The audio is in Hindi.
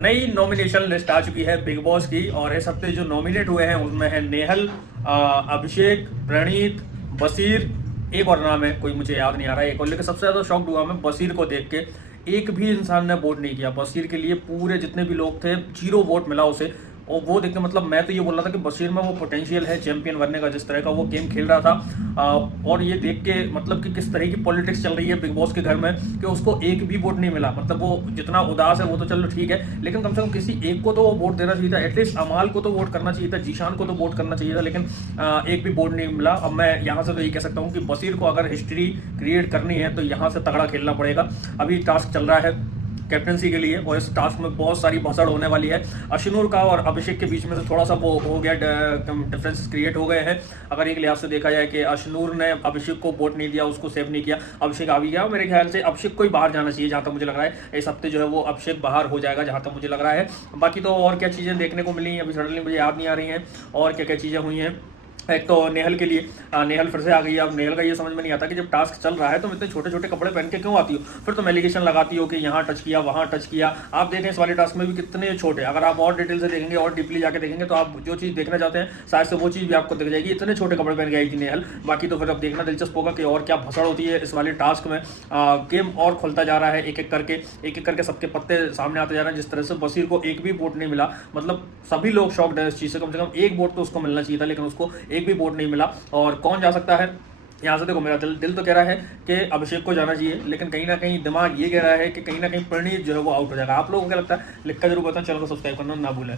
नई नॉमिनेशन लिस्ट आ चुकी है बिग बॉस की और इस हफ्ते जो नॉमिनेट हुए हैं उसमें है नेहल, अभिषेक, प्रणीत, बशीर, एक और नाम है कोई मुझे याद नहीं आ रहा है एक और। लेकिन सबसे ज्यादा शॉक्ड हुआ मैं बशीर को देख के। एक भी इंसान ने वोट नहीं किया बशीर के लिए। पूरे जितने भी लोग थे 0 वोट मिला उसे। और वो देख के मतलब मैं तो ये बोल रहा था कि बशीर में वो पोटेंशियल है चैंपियन बनने का, जिस तरह का वो गेम खेल रहा था। और ये देख के मतलब कि किस तरह की पॉलिटिक्स चल रही है बिग बॉस के घर में कि उसको एक भी वोट नहीं मिला। मतलब वो जितना उदास है वो तो चलो ठीक है, लेकिन कम से कम किसी एक को तो वो वोट देना चाहिए था। एटलीस्ट अमाल को तो वोट करना चाहिए था, जीशान को तो वोट करना चाहिए था, लेकिन एक भी वोट नहीं मिला। अब मैं यहाँ से तो ये कह सकता हूँ कि बशीर को अगर हिस्ट्री क्रिएट करनी है तो यहाँ से तगड़ा खेलना पड़ेगा। अभी टास्क चल रहा है कैप्टनसी के लिए और इस टास्क में बहुत सारी भसड़ होने वाली है। अशनूर का और अभिषेक के बीच में से थोड़ा सा वो हो गया, डिफरेंस क्रिएट हो गए हैं। अगर एक लिहाज से देखा जाए कि अशनूर ने अभिषेक को वोट नहीं दिया, उसको सेव नहीं किया, अभिषेक आ भी गया। मेरे ख्याल से अभिषेक को ही बाहर जाना चाहिए जहाँ तक मुझे लग रहा है। इस हफ्ते जो है वो अभिषेक बाहर हो जाएगा जहाँ तक मुझे लग रहा है। बाकी तो और क्या चीज़ें देखने को मिली अभी सडनली मुझे याद नहीं आ रही हैं और क्या क्या चीज़ें हुई हैं। एक तो नेहल के लिए नेहल फिर से आ गई है। अब नेहल का ये समझ में नहीं आता कि जब टास्क चल रहा है तुम इतने छोटे छोटे कपड़े पहन के क्यों आती हो। फिर तुम एलिगेशन लगाती हो कि यहाँ टच किया वहाँ टच किया। आप देखें इस वाले टास्क में भी कितने छोटे, अगर आप और डिटेल से देखेंगे और डीपली जाके देखेंगे तो आप जो चीज़ देखना चाहते हैं शायद से वो चीज़ भी आपको दिख जाएगी। इतने छोटे कपड़े पहन के आई थी नेहल। बाकी तो फिर अब देखना दिलचस्प होगा कि और क्या भसड़ होती है इस वाले टास्क में। गेम और खुलता जा रहा है, एक एक करके सबके पत्ते सामने आते जा रहे हैं। जिस तरह से बशीर को एक भी वोट नहीं मिला, मतलब सभी लोग शॉक्ड है इस चीज़ से। कम एक वोट तो उसको मिलना चाहिए था, लेकिन उसको एक भी वोट नहीं मिला। और कौन जा सकता है यहाँ से, देखो मेरा दिल तो कह रहा है कि अभिषेक को जाना चाहिए, लेकिन कहीं ना कहीं दिमाग ये कह रहा है कि कहीं ना कहीं प्रणीत जो है वो आउट हो जाएगा। आप लोगों को क्या लगता है लिख कर जरूर बताएं। चैनल को सब्सक्राइब करना ना भूलें।